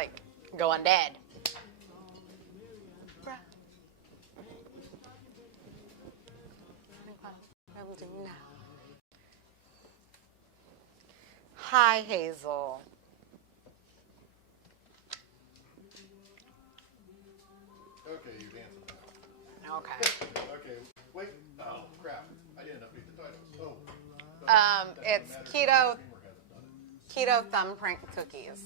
like going dead. Hi, Hazel. Okay, you're dancing now. Okay. Okay, wait. Oh, crap. I didn't update the titles. It's keto thumbprint cookies.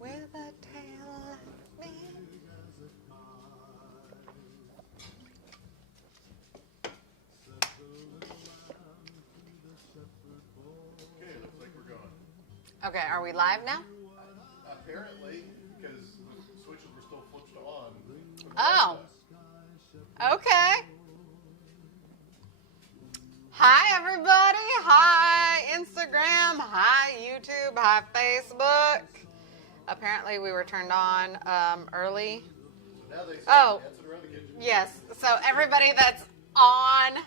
With a tail like me. Okay, looks like we're going. Okay, are we live now? Apparently, because the switches were still flipped on. Oh. Okay. Hi, everybody. Hi, Instagram. Hi, YouTube. Hi, Facebook. Apparently, we were turned on early. So now they say dancing around the kitchen. Yes. So everybody that's on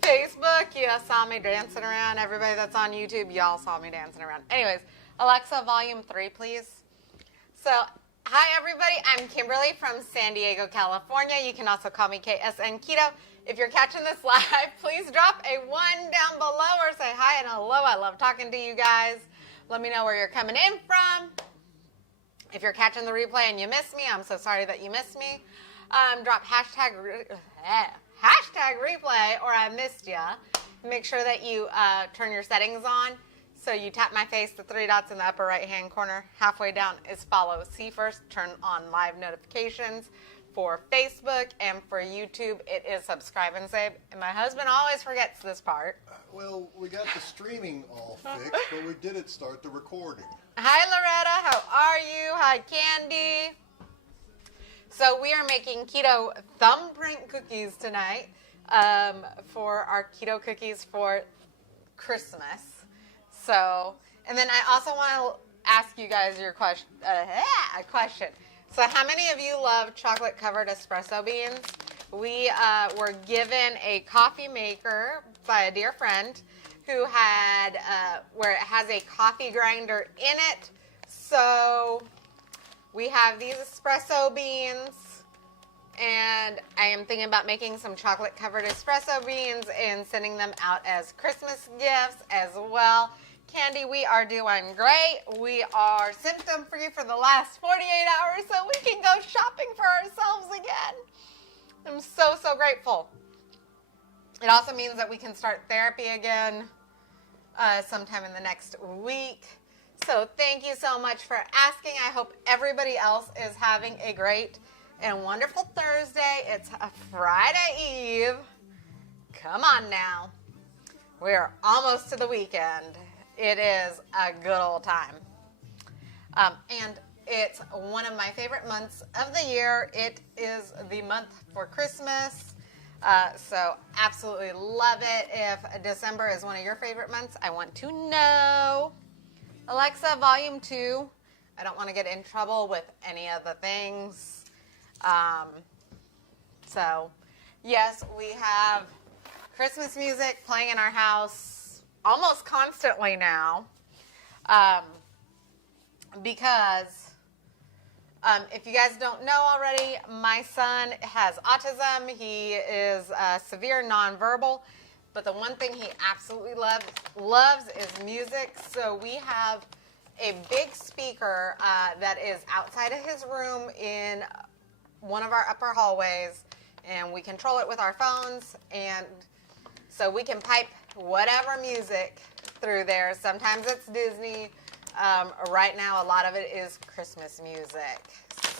Facebook, you saw me dancing around. Everybody that's on YouTube, y'all saw me dancing around. Anyways, Alexa, volume 3, please. So, hi, everybody. I'm Kimberly from San Diego, California. You can also call me KSN Keto. If you're catching this live, please drop a 1 down below or say hi and hello. I love talking to you guys. Let me know where you're coming in from. If you're catching the replay and you missed me, I'm so sorry that you missed me. Drop hashtag replay or I missed ya. Make sure that you turn your settings on. So you tap my face, the 3 dots in the upper right-hand corner. Halfway down is follow. See first, turn on live notifications. For Facebook and for YouTube, it is subscribe and save. And my husband always forgets this part. Well, we got the streaming all fixed, but we didn't start the recording. Hi, Loretta. How are you? Hi, Candy. So we are making keto thumbprint cookies tonight for our keto cookies for Christmas. So, and then I also want to ask you guys your question. A question. So, how many of you love chocolate-covered espresso beans? We were given a coffee maker by a dear friend who had where it has a coffee grinder in it. So we have these espresso beans, and I am thinking about making some chocolate-covered espresso beans and sending them out as Christmas gifts as well. Candy, we are doing great. We are symptom-free for the last 48 hours, so we can go shopping for ourselves again. I'm so, so grateful. It also means that we can start therapy again sometime in the next week. So thank you so much for asking. I hope everybody else is having a great and wonderful Thursday. It's a Friday Eve. Come on now. We're almost to the weekend. It is a good old time. And it's one of my favorite months of the year. It is the month for Christmas. So absolutely love it. If December is one of your favorite months, I want to know. Alexa, volume 2. I don't want to get in trouble with any of the things. So, yes, we have Christmas music playing in our house almost constantly now. Because if you guys don't know already, my son has autism. He is severe nonverbal, but the one thing he absolutely loves is music. So we have a big speaker that is outside of his room in one of our upper hallways, and we control it with our phones, and so we can pipe whatever music through there. Sometimes it's Disney. Right now, a lot of it is Christmas music.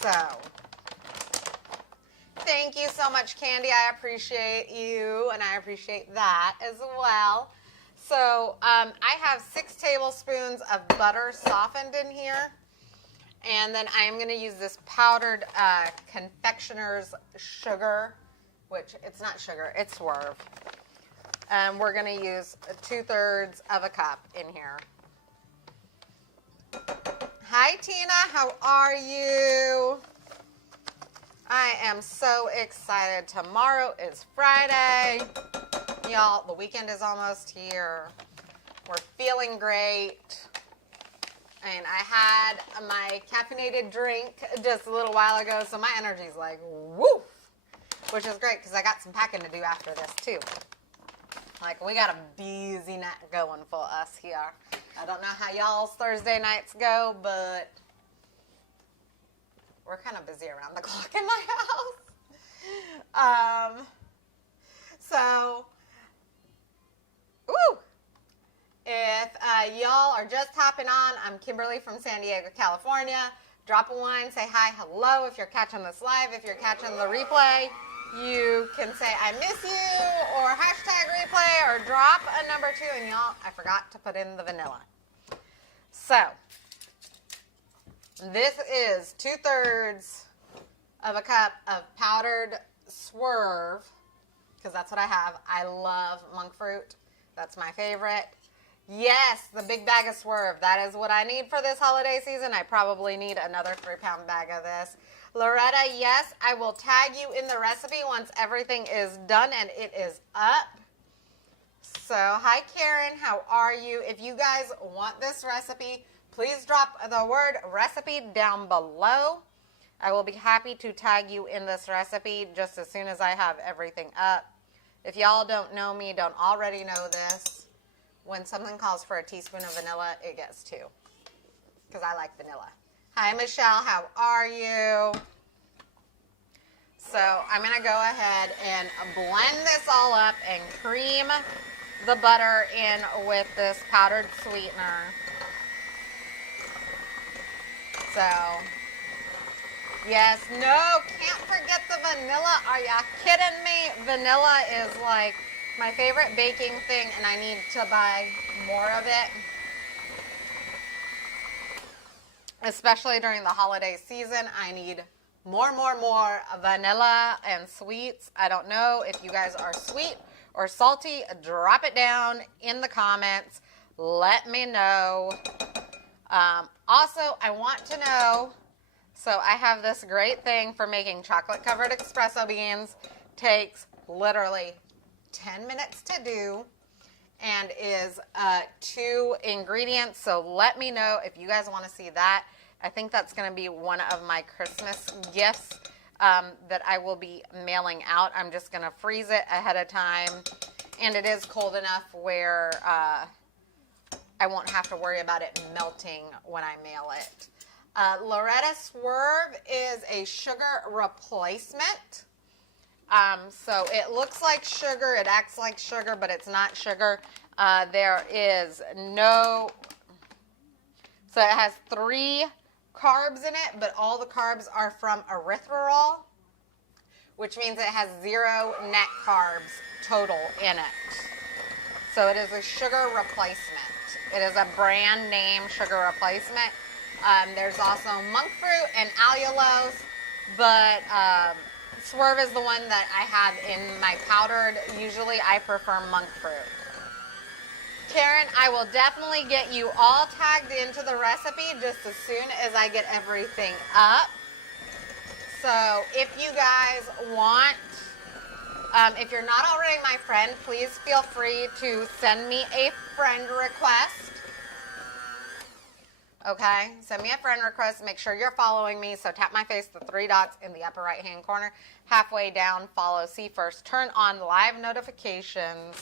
So, thank you so much, Candy. I appreciate you, and I appreciate that as well. So, I have 6 tablespoons of butter softened in here. And then I am going to use this powdered confectioner's sugar, which it's not sugar, it's Swerve. And we're going to use 2/3 of a cup in here. Hi, Tina. How are you? I am so excited. Tomorrow is Friday. Y'all, the weekend is almost here. We're feeling great. And I had my caffeinated drink just a little while ago, so my energy's like, woo! Which is great because I got some packing to do after this, too. Like, we got a busy night going for us here. I don't know how y'all's Thursday nights go, but we're kind of busy around the clock in my house. If y'all are just hopping on, I'm Kimberly from San Diego, California. Drop a line, say hi, hello. If you're catching this live, if you're catching the replay, you can say I miss you or hashtag replay or drop a number 2. And y'all, I forgot to put in the vanilla. So, this is 2/3 of a cup of powdered Swerve, because that's what I have. I love monk fruit. That's my favorite. Yes, the big bag of Swerve. That is what I need for this holiday season. I probably need another 3-pound bag of this. Loretta, yes, I will tag you in the recipe once everything is done and it is up. So, hi Karen, how are you? If you guys want this recipe, please drop the word recipe down below. I will be happy to tag you in this recipe just as soon as I have everything up. If y'all don't know me, don't already know this, when something calls for a teaspoon of vanilla, it gets 2. Because I like vanilla. Hi, Michelle. How are you? So I'm going to go ahead and blend this all up and cream the butter in with this powdered sweetener. So, yes, no, can't forget the vanilla. Are ya kidding me? Vanilla is like my favorite baking thing, and I need to buy more of it. Especially during the holiday season, I need more vanilla and sweets. I don't know if you guys are sweet or salty. Drop it down in the comments. Let me know. Also, I want to know, so I have this great thing for making chocolate-covered espresso beans. Takes literally 10 minutes to do and is 2 ingredients. So let me know if you guys want to see that. I think that's going to be one of my Christmas gifts that I will be mailing out. I'm just going to freeze it ahead of time. And it is cold enough where I won't have to worry about it melting when I mail it. Loretta Swerve is a sugar replacement. So it looks like sugar, it acts like sugar, but it's not sugar. There is no, so it has 3 carbs in it, but all the carbs are from erythritol, which means it has 0 net carbs total in it. So it is a sugar replacement. It is a brand name sugar replacement. There's also monk fruit and allulose, but Swerve is the one that I have in my powdered. Usually I prefer monk fruit. Karen, I will definitely get you all tagged into the recipe just as soon as I get everything up. So if you guys want, if you're not already my friend, please feel free to send me a friend request. Okay, send me a friend request. Make sure you're following me. So tap my face, the 3 dots in the upper right hand corner. Halfway down, follow, see first. Turn on live notifications.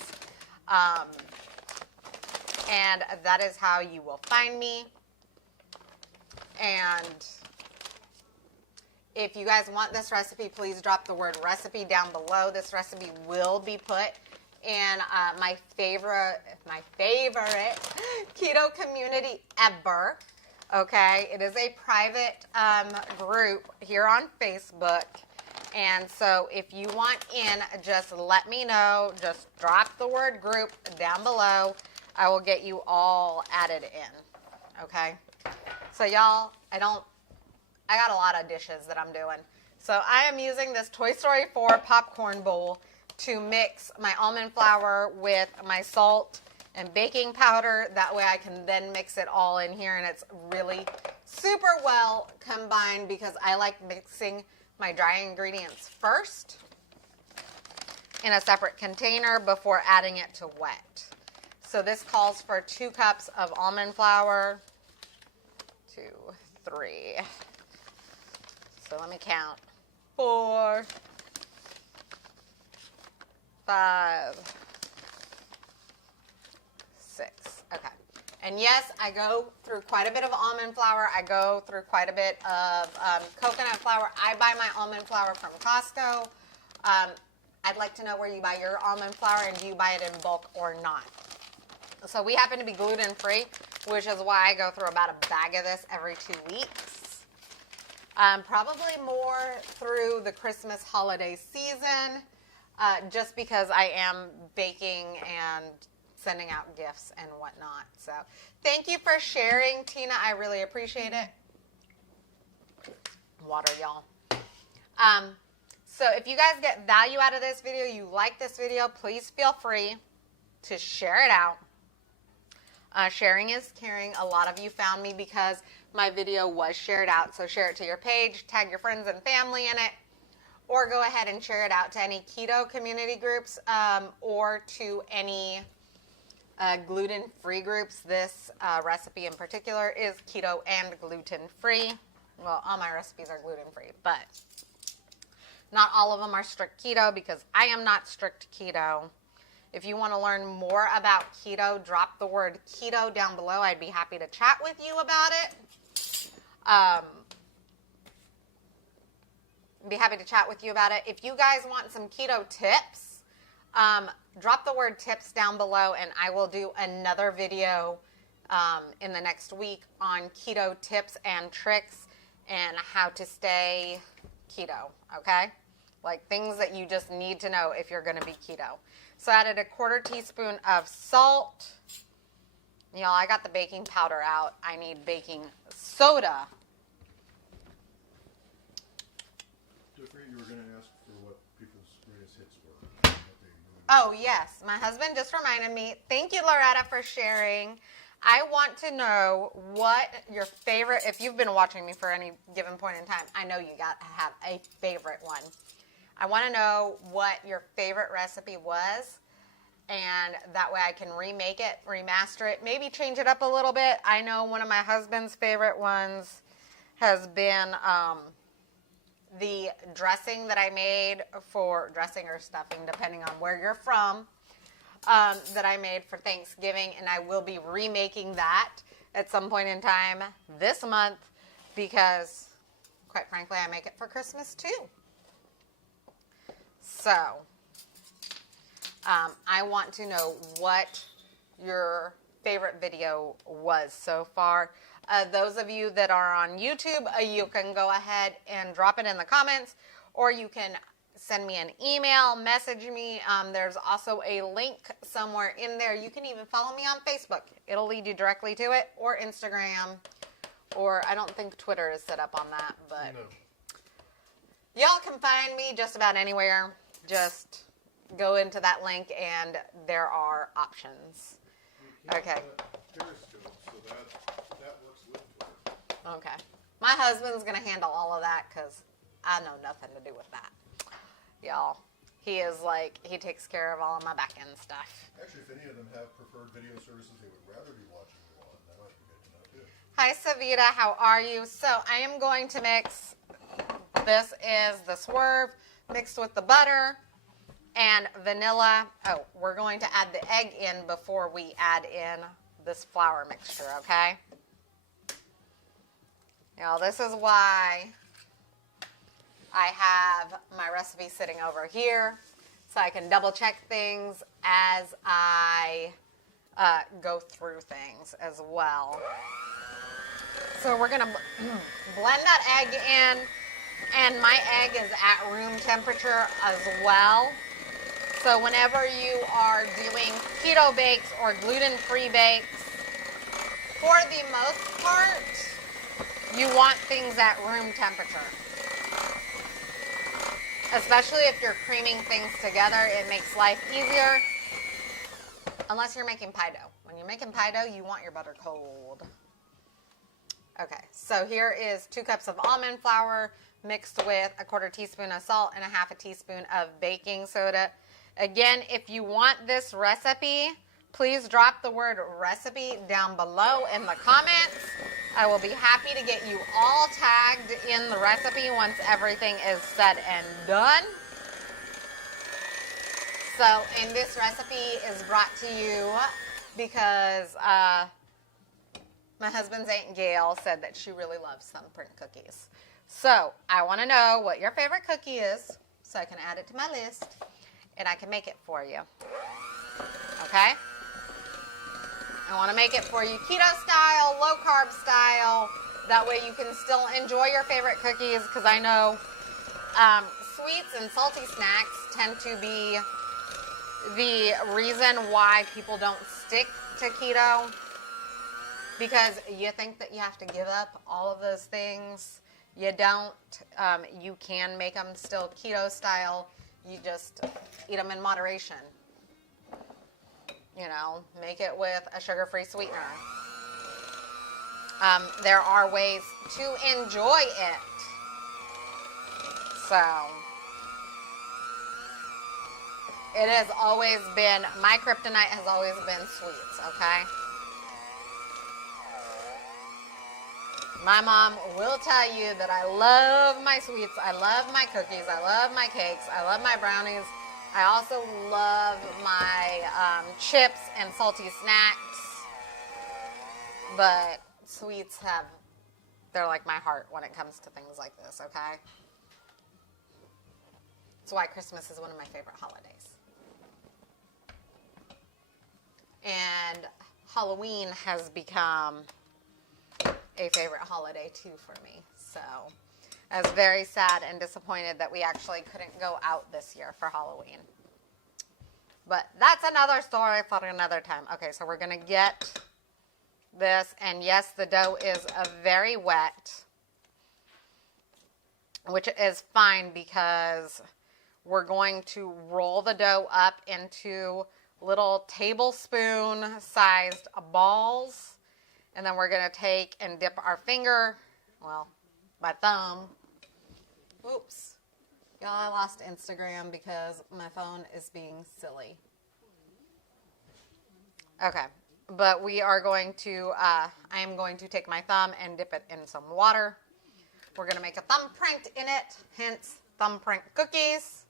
And that is how you will find me. And if you guys want this recipe, please drop the word recipe down below. This recipe will be put in my favorite keto community ever. Okay, it is a private group here on Facebook. And so if you want in, just let me know. Just drop the word group down below. I will get you all added in. Okay? So y'all, I got a lot of dishes that I'm doing. So I am using this Toy Story 4 popcorn bowl to mix my almond flour with my salt and baking powder. That way I can then mix it all in here and it's really super well combined because I like mixing my dry ingredients first in a separate container before adding it to wet. So this calls for 2 cups of almond flour. 2, 3. So let me count. 4, 5, 6. Okay. And yes, I go through quite a bit of almond flour. I go through quite a bit of coconut flour. I buy my almond flour from Costco. I'd like to know where you buy your almond flour and do you buy it in bulk or not. So we happen to be gluten-free, which is why I go through about a bag of this every 2 weeks. Probably more through the Christmas holiday season, just because I am baking and sending out gifts and whatnot. So thank you for sharing, Tina. I really appreciate it. Water, y'all. So if you guys get value out of this video, you like this video, please feel free to share it out. Sharing is caring. A lot of you found me because my video was shared out. So share it to your page, tag your friends and family in it, or go ahead and share it out to any keto community groups or to any gluten-free groups. This recipe in particular is keto and gluten-free. Well, all my recipes are gluten-free, but not all of them are strict keto because I am not strict keto. If you want to learn more about keto, drop the word keto down below. I'd be happy to chat with you about it. If you guys want some keto tips, drop the word tips down below and I will do another video in the next week on keto tips and tricks and how to stay keto, okay? Like things that you just need to know if you're going to be keto. So I added a 1/4 teaspoon of salt. Y'all, I got the baking powder out. I need baking soda. Jeffrey, you were going to ask for what people's greatest hits were. Oh, yes. My husband just reminded me. Thank you, Loretta, for sharing. I want to know what your favorite, if you've been watching me for any given point in time, I know you got to have a favorite one. I want to know what your favorite recipe was, and that way I can remake it, remaster it, maybe change it up a little bit. I know one of my husband's favorite ones has been the dressing that I made for dressing or stuffing, depending on where you're from, that I made for Thanksgiving, and I will be remaking that at some point in time this month because, quite frankly, I make it for Christmas too. So, I want to know what your favorite video was so far. Those of you that are on YouTube, you can go ahead and drop it in the comments, or you can send me an email, message me. There's also a link somewhere in there. You can even follow me on Facebook. It'll lead you directly to it, or Instagram, or I don't think Twitter is set up on that, but no. Y'all can find me just about anywhere. Just go into that link and there are options. Okay. Periscope, so that works with Twitter. Okay. My husband's going to handle all of that because I know nothing to do with that. Y'all, he is like, he takes care of all of my back end stuff. Actually, if any of them have preferred video services they would rather be watching you on, that might be good to know too. Hi, Savita. How are you? So I am going to mix, this is the Swerve mixed with the butter and vanilla. Oh, we're going to add the egg in before we add in this flour mixture, okay? Now, this is why I have my recipe sitting over here, so I can double check things as I go through things as well. So we're gonna blend that egg in, and my egg is at room temperature as well. So whenever you are doing keto bakes or gluten-free bakes, for the most part, you want things at room temperature. Especially if you're creaming things together, it makes life easier. Unless you're making pie dough. When you're making pie dough, you want your butter cold. Okay, so here is 2 cups of almond flour mixed with a 1/4 teaspoon of salt and a 1/2 teaspoon of baking soda. Again, if you want this recipe, please drop the word recipe down below in the comments. I will be happy to get you all tagged in the recipe once everything is said and done. So, and this recipe is brought to you because my husband's Aunt Gail said that she really loves thumbprint cookies. So, I want to know what your favorite cookie is so I can add it to my list and I can make it for you. Okay? I want to make it for you keto style, low carb style. That way you can still enjoy your favorite cookies because I know sweets and salty snacks tend to be the reason why people don't stick to keto, because you think that you have to give up all of those things. You don't. You can make them still keto style. You just eat them in moderation. You know, make it with a sugar-free sweetener. There are ways to enjoy it. So, it has always been, my kryptonite has always been sweets, okay? My mom will tell you that I love my sweets, I love my cookies, I love my cakes, I love my brownies. I also love my chips and salty snacks. But sweets they're like my heart when it comes to things like this, okay? That's why Christmas is one of my favorite holidays. And Halloween has become a favorite holiday too for me. So I was very sad and disappointed that we actually couldn't go out this year for Halloween. But that's another story for another time. Okay, so we're going to get this. And yes, the dough is very wet, which is fine because we're going to roll the dough up into little tablespoon-sized balls. And then we're going to take and dip our finger, well, my thumb. Oops. Y'all, I lost Instagram because my phone is being silly. Okay. But we are going to, I am going to take my thumb and dip it in some water. We're going to make a thumbprint in it, hence thumbprint cookies.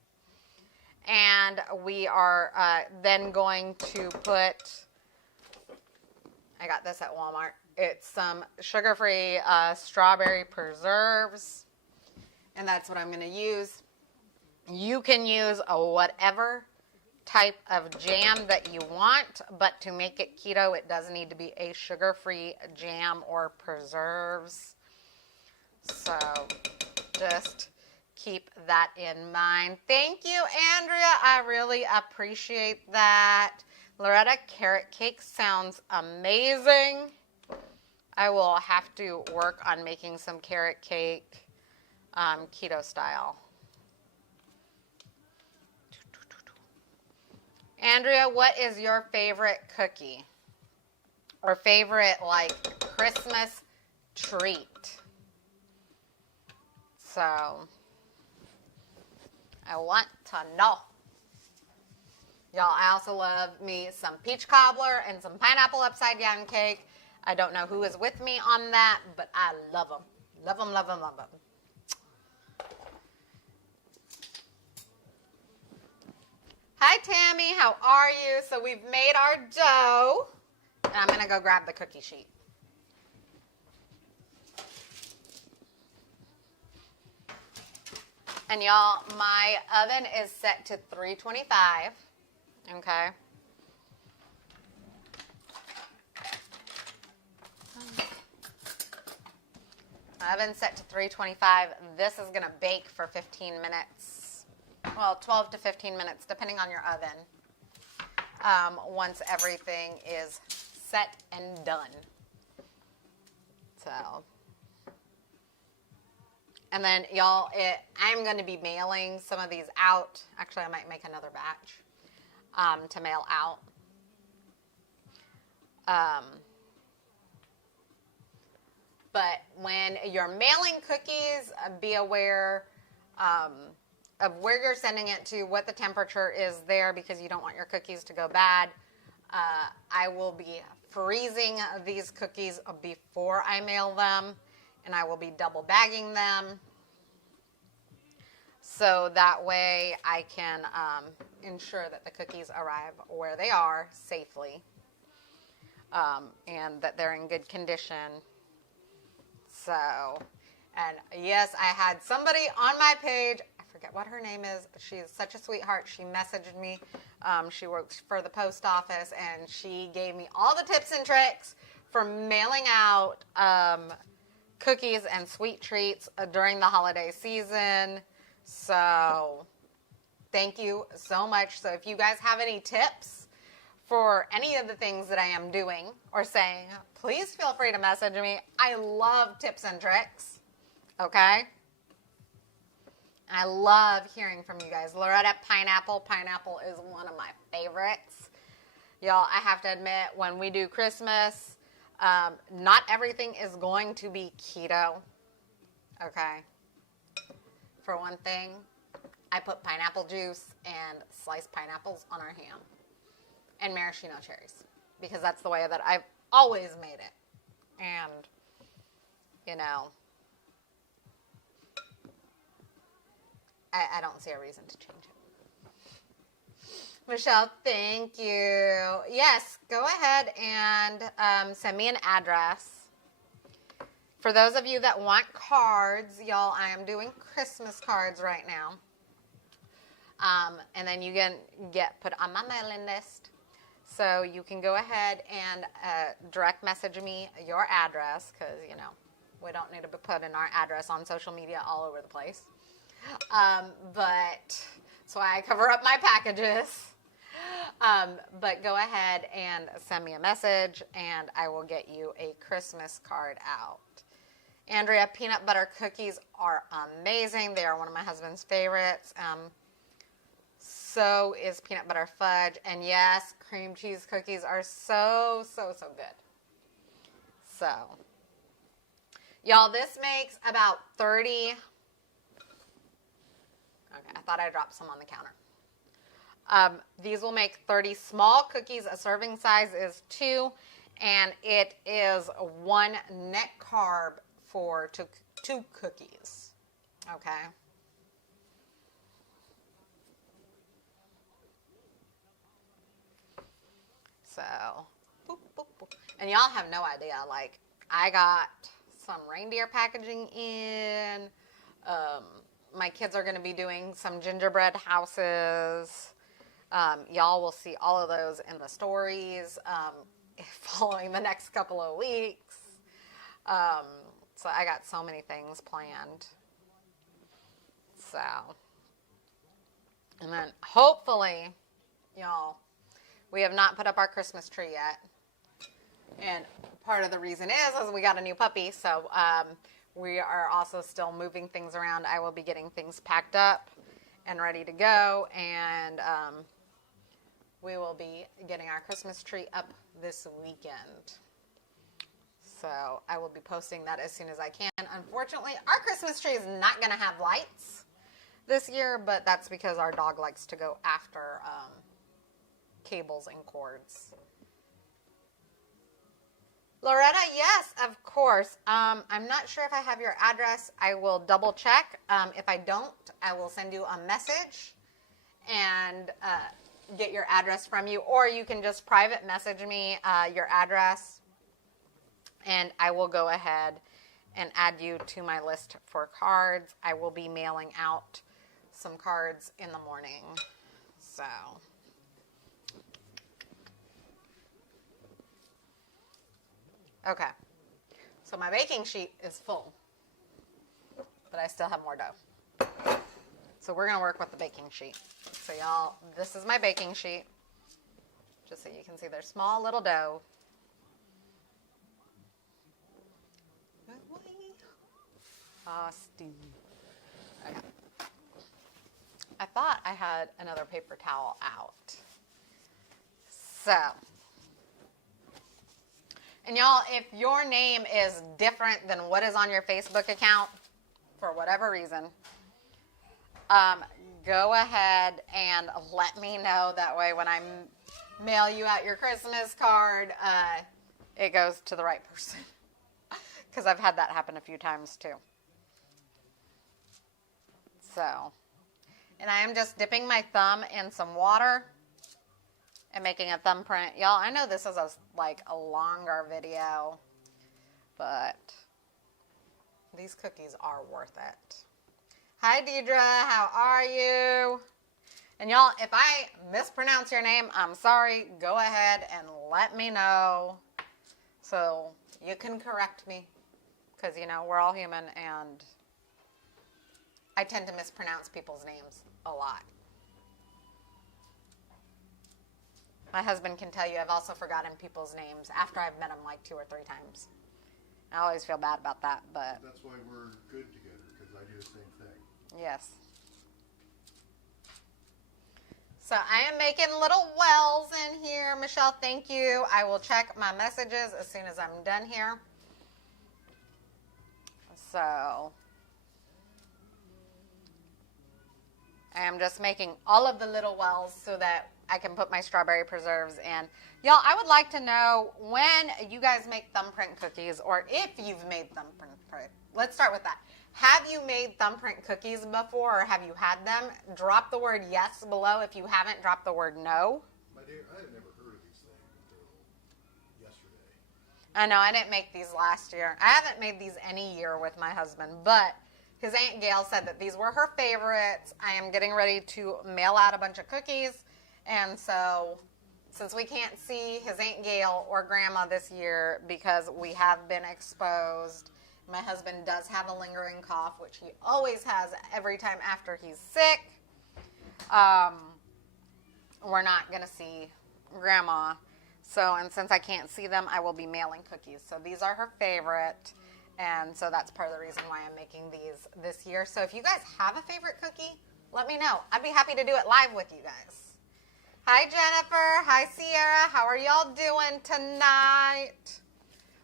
And we are then going to put, I got this at Walmart. It's some sugar-free strawberry preserves. And that's what I'm going to use. You can use whatever type of jam that you want, but to make it keto, it does need to be a sugar-free jam or preserves. So just keep that in mind. Thank you, Andrea. I really appreciate that. Loretta, carrot cake sounds amazing. I will have to work on making some carrot cake keto style. Andrea, what is your favorite cookie? Or favorite, like, Christmas treat? So, I want to know. Y'all, I also love me some peach cobbler and some pineapple upside down cake. I don't know who is with me on that, but I love them. Love them, love them, love them. Hi, Tammy. How are you? So we've made our dough. And I'm going to go grab the cookie sheet. And y'all, my oven is set to 325. Okay. My oven's set to 325. This is going to bake for 15 minutes. Well, 12 to 15 minutes, depending on your oven. Once everything is set and done. So, And then, y'all, I'm going to be mailing some of these out. Actually, I might make another batch to mail out. But when you're mailing cookies, be aware of where you're sending it to, what the temperature is there, because you don't want your cookies to go bad. I will be freezing these cookies before I mail them, and I will be double bagging them. So that way I can ensure that the cookies arrive where they are safely, and that they're in good condition. So, and yes, I had somebody on my page, I forget what her name is, but she is such a sweetheart. She messaged me. She works for the post office, and she gave me all the tips and tricks for mailing out cookies and sweet treats during the holiday season. So, thank you so much. So, if you guys have any tips for any of the things that I am doing or saying, please feel free to message me. I love tips and tricks, okay? And I love hearing from you guys. Loretta Pineapple is one of my favorites. Y'all, I have to admit, when we do Christmas, not everything is going to be keto, okay? For one thing, I put pineapple juice and sliced pineapples on our ham. And maraschino cherries, because that's the way that I've always made it. And, you know, I don't see a reason to change it. Michelle, thank you. Yes, go ahead and send me an address. For those of you that want cards, y'all, I am doing Christmas cards right now. And then you can get put on my mailing list. So you can go ahead and direct message me your address, because, you know, we don't need to be putting our address on social media all over the place. But so I cover up my packages. But go ahead and send me a message, and I will get you a Christmas card out. Andrea, peanut butter cookies are amazing. They are one of my husband's favorites. So is peanut butter fudge. And yes, cream cheese cookies are so good. So, y'all, this makes about 30. Okay, I thought I dropped some on the counter. These will make 30 small cookies. A serving size is 2. And it is 1 net carb for 2 cookies. Okay. So, boop, boop, boop. And y'all have no idea, like, I got some reindeer packaging in. My kids are going to be doing some gingerbread houses. Y'all will see all of those in the stories following the next couple of weeks. So I got so many things planned. So, and then hopefully, y'all, we have not put up our Christmas tree yet. And part of the reason is we got a new puppy. So we are also still moving things around. I will be getting things packed up and ready to go. And we will be getting our Christmas tree up this weekend. So I will be posting that as soon as I can. Unfortunately, our Christmas tree is not going to have lights this year, but that's because our dog likes to go after cables and cords. Loretta, yes, of course. I'm not sure if I have your address. I will double check. If I don't, I will send you a message and get your address from you. Or you can just private message me your address, and I will go ahead and add you to my list for cards. I will be mailing out some cards in the morning. So... okay, so my baking sheet is full, but I still have more dough. So we're going to work with the baking sheet. So y'all, this is my baking sheet. Just so you can see there's small little dough. Frosty. I thought I had another paper towel out. So, and y'all, if your name is different than what is on your Facebook account, for whatever reason, go ahead and let me know. That way when I mail you out your Christmas card, it goes to the right person. Because I've had that happen a few times too. So, and I am just dipping my thumb in some water and making a thumbprint. Y'all, I know this is a longer video, but these cookies are worth it. Hi, Deidre. How are you? And y'all, if I mispronounce your name, I'm sorry. Go ahead and let me know so you can correct me. Because, we're all human, and I tend to mispronounce people's names a lot. My husband can tell you I've also forgotten people's names after I've met them like 2 or 3 times. I always feel bad about that, but... That's why we're good together, because I do the same thing. Yes. So I am making little wells in here. Michelle, thank you. I will check my messages as soon as I'm done here. So I am just making all of the little wells so that I can put my strawberry preserves in. Y'all, I would like to know when you guys make thumbprint cookies, or if you've made thumbprint. Let's start with that. Have you made thumbprint cookies before, or have you had them? Drop the word yes below. If you haven't, drop the word no. My dear, I had never heard of these things until yesterday. I know, I didn't make these last year. I haven't made these any year with my husband, but his Aunt Gail said that these were her favorites. I am getting ready to mail out a bunch of cookies, and so since we can't see his Aunt Gail or Grandma this year because we have been exposed, my husband does have a lingering cough, which he always has every time after he's sick. We're not going to see Grandma. So, and since I can't see them, I will be mailing cookies. So these are her favorite. And so that's part of the reason why I'm making these this year. So if you guys have a favorite cookie, let me know. I'd be happy to do it live with you guys. Hi, Jennifer. Hi, Sierra. How are y'all doing tonight?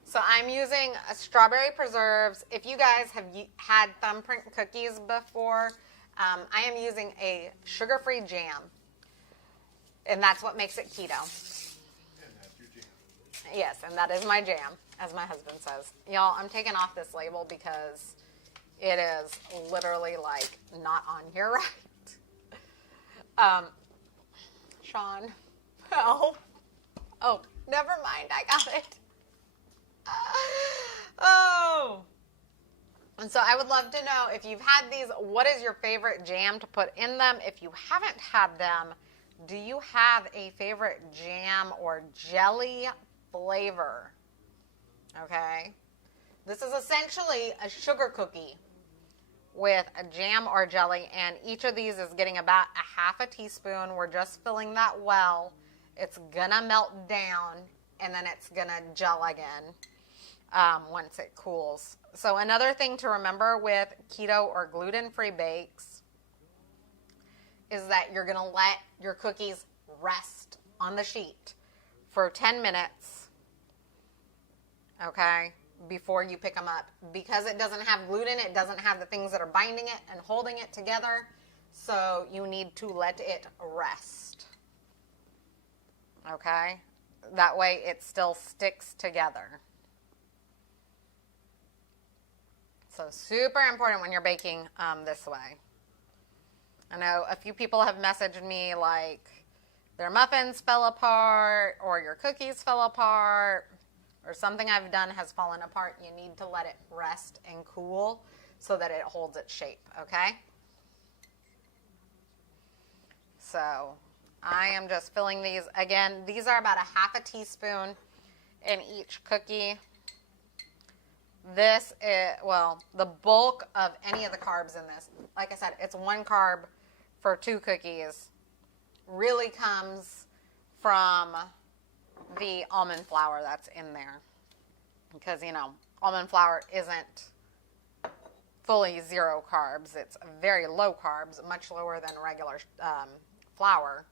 So I'm using strawberry preserves. If you guys have had thumbprint cookies before, I am using a sugar-free jam. And that's what makes it keto. And that's your jam. Yes, and that is my jam, as my husband says. Y'all, I'm taking off this label because it is literally like not on here right. Sean, help. Oh, never mind, I got it. Oh. And so I would love to know if you've had these, what is your favorite jam to put in them? If you haven't had them, do you have a favorite jam or jelly flavor? Okay. This is essentially a sugar cookie with a jam or jelly, and each of these is getting about a half a teaspoon. We're just filling that well. It's gonna melt down, and then it's gonna gel again once it cools. So another thing to remember with keto or gluten-free bakes is that you're gonna let your cookies rest on the sheet for 10 minutes, okay, before you pick them up. Because it doesn't have gluten, it doesn't have the things that are binding it and holding it together, so you need to let it rest, okay? That way it still sticks together. So super important when you're baking this way. I know a few people have messaged me like their muffins fell apart or your cookies fell apart or something I've done has fallen apart. You need to let it rest and cool so that it holds its shape, okay? So I am just filling these. Again, these are about a half a teaspoon in each cookie. This is, well, the bulk of any of the carbs in this, like I said, it's 1 carb for 2 cookies, really comes from the almond flour that's in there. Because, almond flour isn't fully zero carbs. It's very low carbs, much lower than regular flour,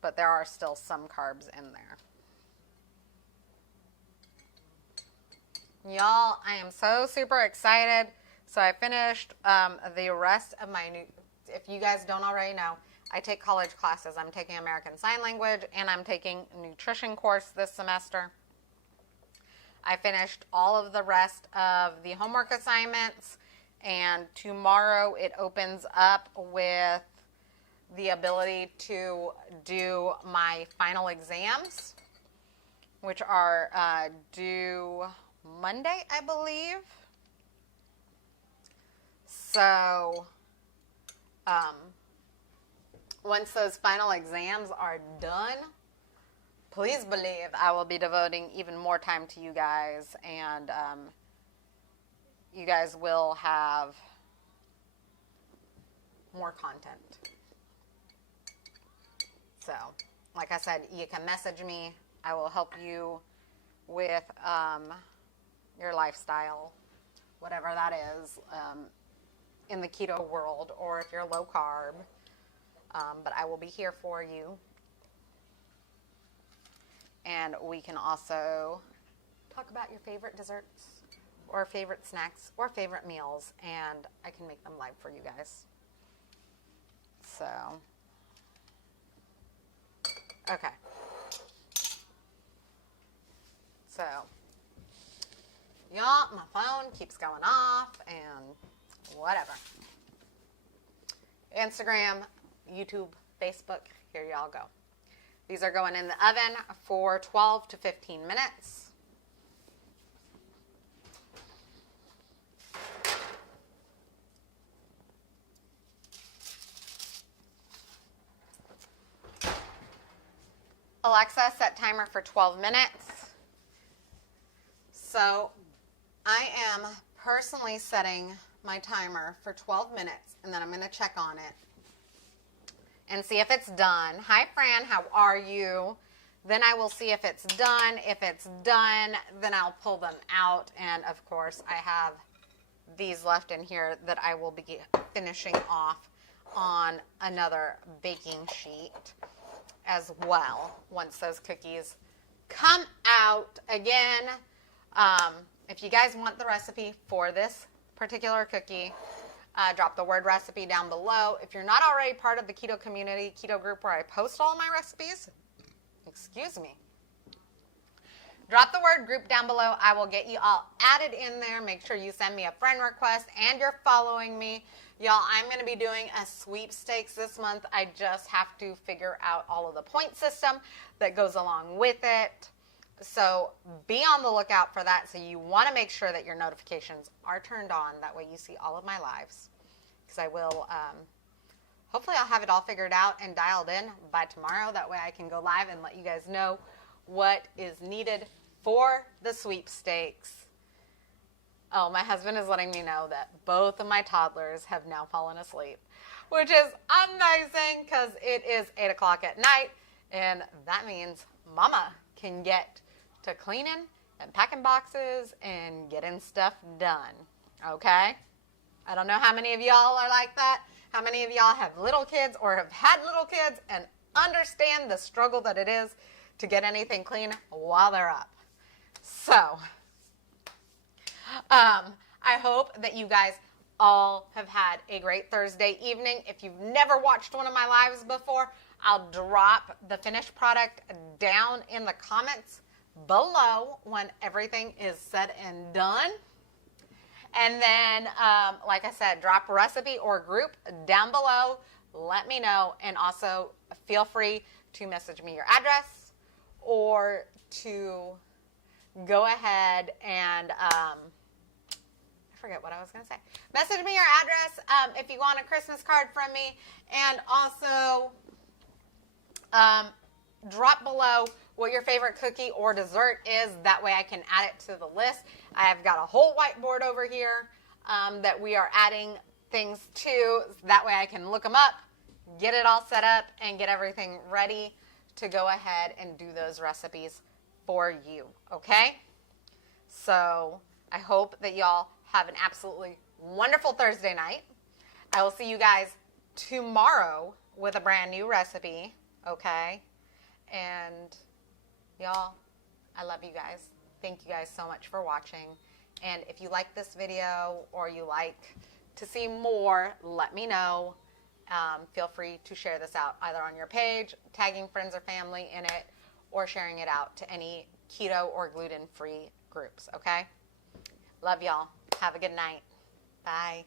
but there are still some carbs in there. Y'all, I am so super excited. So I finished the rest of my new, if you guys don't already know, I take college classes. I'm taking American Sign Language and I'm taking a nutrition course this semester. I finished all of the rest of the homework assignments, and tomorrow it opens up with the ability to do my final exams, which are due Monday, I believe. So, once those final exams are done, please believe I will be devoting even more time to you guys, and you guys will have more content. So, like I said, you can message me. I will help you with your lifestyle, whatever that is, in the keto world, or if you're low carb. But I will be here for you. And we can also talk about your favorite desserts or favorite snacks or favorite meals, and I can make them live for you guys. So, okay. So, y'all, my phone keeps going off and whatever. Instagram, YouTube, Facebook, here y'all go. These are going in the oven for 12 to 15 minutes. Alexa, set timer for 12 minutes. So I am personally setting my timer for 12 minutes, and then I'm going to check on it and see if it's done. Hi, Fran. How are you? Then I will see if it's done. If it's done, then I'll pull them out. And, of course, I have these left in here that I will be finishing off on another baking sheet as well once those cookies come out. Again, if you guys want the recipe for this particular cookie, drop the word recipe down below. If you're not already part of the keto community, keto group where I post all of my recipes, excuse me, drop the word group down below. I will get you all added in there. Make sure you send me a friend request and you're following me. Y'all, I'm going to be doing a sweepstakes this month. I just have to figure out all of the point system that goes along with it. So be on the lookout for that. So you want to make sure that your notifications are turned on. That way you see all of my lives. Because I will, hopefully I'll have it all figured out and dialed in by tomorrow. That way I can go live and let you guys know what is needed for the sweepstakes. Oh, my husband is letting me know that both of my toddlers have now fallen asleep, which is amazing because it is 8 o'clock at night, and that means Mama can get to cleaning and packing boxes and getting stuff done, okay? I don't know how many of y'all are like that, how many of y'all have little kids or have had little kids and understand the struggle that it is to get anything clean while they're up. So, I hope that you guys all have had a great Thursday evening. If you've never watched one of my lives before, I'll drop the finished product down in the comments below when everything is said and done. And then, like I said, drop a recipe or group down below. Let me know. And also feel free to message me your address or to go ahead and, I forget what I was going to say. Message me your address if you want a Christmas card from me. And also, drop below what your favorite cookie or dessert is. That way I can add it to the list. I have got a whole whiteboard over here that we are adding things to. That way I can look them up, get it all set up, and get everything ready to go ahead and do those recipes for you. Okay? So I hope that y'all have an absolutely wonderful Thursday night. I will see you guys tomorrow with a brand new recipe, okay? And y'all, I love you guys. Thank you guys so much for watching. And if you like this video or you like to see more, let me know. Feel free to share this out either on your page, tagging friends or family in it, or sharing it out to any keto or gluten-free groups, okay? Love y'all. Have a good night. Bye.